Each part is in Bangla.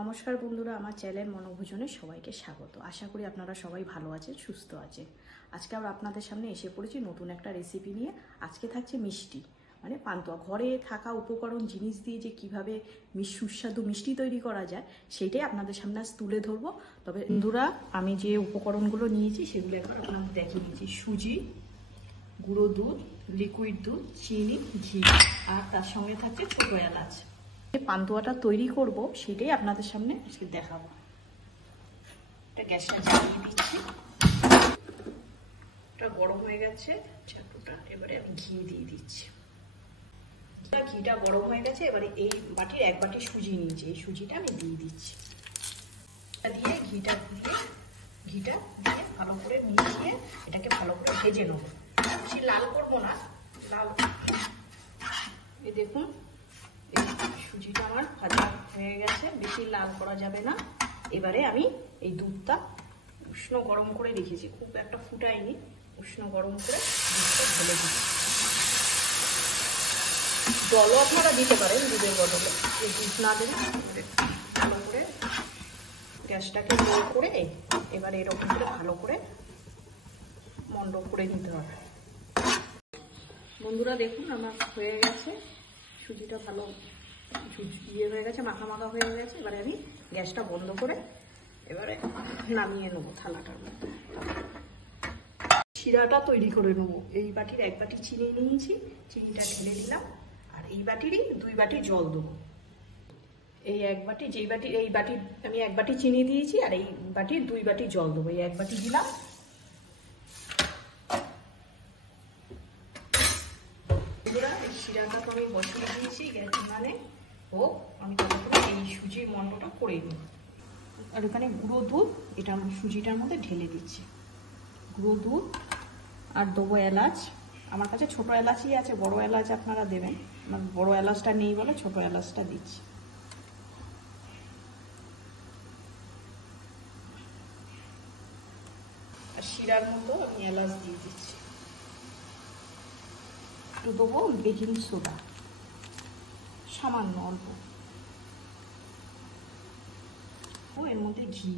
নমস্কার বন্ধুরা, আমার চ্যানেল মনোভোজনে সবাইকে স্বাগত। আশা করি আপনারা সবাই ভালো আছেন, সুস্থ আছেন। আজকে আবার আপনাদের সামনে এসে পড়েছি নতুন একটা রেসিপি নিয়ে। আজকে থাকছে মিষ্টি, মানে পান্তুয়া। ঘরে থাকা উপকরণ জিনিস দিয়ে যে কীভাবে সুস্বাদু মিষ্টি তৈরি করা যায় সেটাই আপনাদের সামনে আজ তুলে ধরবো। তবে বন্ধুরা, আমি যে উপকরণগুলো নিয়েছি সেগুলো একবার আপনাদের দেখিয়ে দিয়েছি। সুজি, গুঁড়ো দুধ, লিকুইড দুধ, চিনি, ঘি, আর তার সঙ্গে থাকছে ছোটো এলাচ। পান্তুয়াটা তৈরি করব সেটাই আপনাদের সামনে আজকে দেখাবো। এটা গ্যাসটা জ্বালিয়ে দিচ্ছি, এটা গরম হয়ে গেছে চাটুটা। এবারে আমি ঘি দিয়ে দিচ্ছি। ঘিটা গরম হয়ে গেছে, এবারে এই বাটির এক বাটি সুজি নিয়েছি, এই সুজিটা আমি দিয়ে দিচ্ছি। ঘিটা দিয়ে ভালো করে মিশিয়ে এটাকে ভালো করে ভেজে নেবো। বেশি লাল করবো না, লাল। এই দেখুন, সুজিটা আমার ভাজা হয়ে গেছে, বেশি লাল করা যাবে না। এবারে আমি এই দুধটা উষ্ণ গরম করে রেখেছি, খুব একটা ফুটাইনি, উষ্ণ গরম করে দুধটা ঢেলে দিচ্ছি। জলও আপনারা দিতে পারেন দুধের বদলে, যে দুধ না দেবেন। ভালো করে গ্যাসটাকে লো করে এবারে এরকম করে ভালো করে মন্ডপ করে নিতে হবে। বন্ধুরা দেখুন, আমার হয়ে গেছে, সুজিটা ভালো হয়ে গেছে, মাখা মাখা হয়ে গেছে। এবারে আমি গ্যাসটা বন্ধ করে এবারে নামিয়ে নেবো থালাটার মধ্যে। শিরাটা তৈরি করে নেবো। এই বাটির এক বাটি চিনি নিয়েছি, চিনিটা ঢেলে দিলাম, আর এই বাটিরই 2 বাটি জল দেবো। এই এক বাটি, এই বাটির আমি 1 বাটি চিনি দিয়েছি, আর এই বাটির 2 বাটি জল দেবো। এই 1 বাটি দিলাম। এই শিরাটা তো আমি বসিয়ে দিয়েছি গ্যাস, মানে আমি তারপরে এই সুজির মন্ডটা করে নিই। আর এখানে গুঁড়ো দুধ, এটা আমি সুজিটার মধ্যে ঢেলে দিচ্ছি। গুঁড়ো দুধ আর দেবো এলাচ। আমার কাছে ছোট এলাচই আছে, বড় এলাচ আপনারা দেবেন। আমার বড় এলাচটা নেই বলে ছোট এলাচটা দিচ্ছি। আর শিরার মতো আমি এলাচ দিয়ে দিচ্ছি। একটু দেবো বেকিং সোডা, সামান্য অল্প। এর মধ্যে ঘি,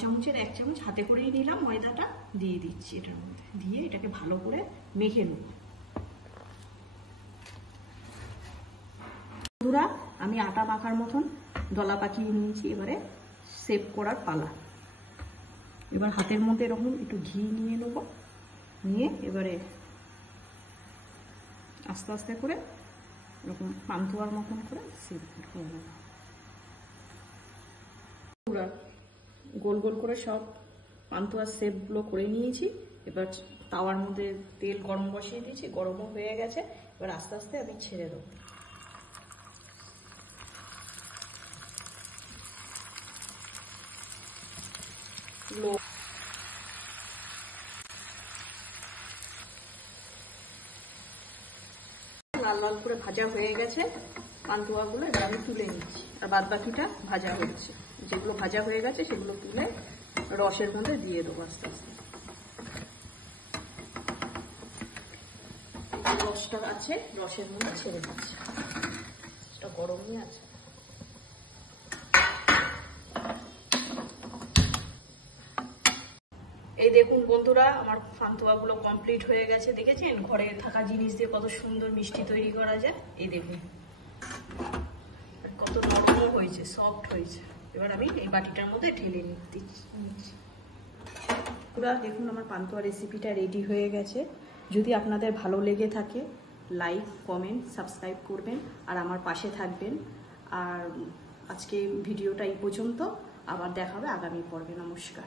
চামচের 1 চামচ হাতে করেই নিলাম, ময়দাটা দিয়ে দিচ্ছি এটার মধ্যে। দিয়ে এটাকে ভালো করে মেখে নেব। বন্ধুরা, আমি আটা মাখার মতন দলা পাকিয়ে নিয়েছি। এবারে সেভ করার পালা। এবার হাতের মধ্যে এরকম একটু ঘি নিয়ে নেব, নিয়ে এবারে আস্তে আস্তে করে এরকম পান্তুয়ার মতন করে সেভ করে নেব। গোল গোল করে সব পান্তুয়ার শেপগুলো করে নিয়েছি। এবার তাওয়ার মধ্যে তেল গরম বসিয়ে দিয়েছি, গরমও হয়ে গেছে। এবার আস্তে আস্তে আমি ছেড়ে দেবো। লাল লাল করে ভাজা হয়ে গেছে পান্তুয়াগুলো, এবার আমি তুলে নিচ্ছি। আর বাদ বাকিটা ভাজা হচ্ছে, যেগুলো ভাজা হয়ে গেছে সেগুলো তুলে রসের মধ্যে দিয়ে দেবো আস্তে আস্তে। রসটা আছে, রসের মধ্যে ছেড়ে দিচ্ছি। এটা গরমই আছে। এই দেখুন বন্ধুরা, আমার পান্তুয়াগুলো কমপ্লিট হয়ে গেছে। দেখেছেন ঘরে থাকা জিনিস দিয়ে কত সুন্দর মিষ্টি তৈরি করা যায়। এই দেখুন কত নরম হয়েছে, সফট হয়েছে। এবার আমি এই বাটিটার মধ্যে ঢেলে দিচ্ছি। পুরা দেখুন, আমার পান্তুয়া রেসিপিটা রেডি হয়ে গেছে। যদি আপনাদের ভালো লেগে থাকে, লাইক, কমেন্ট, সাবস্ক্রাইব করবেন আর আমার পাশে থাকবেন। আর আজকে ভিডিওটা এই পর্যন্ত, আবার দেখা হবে আগামী পর্বে। নমস্কার।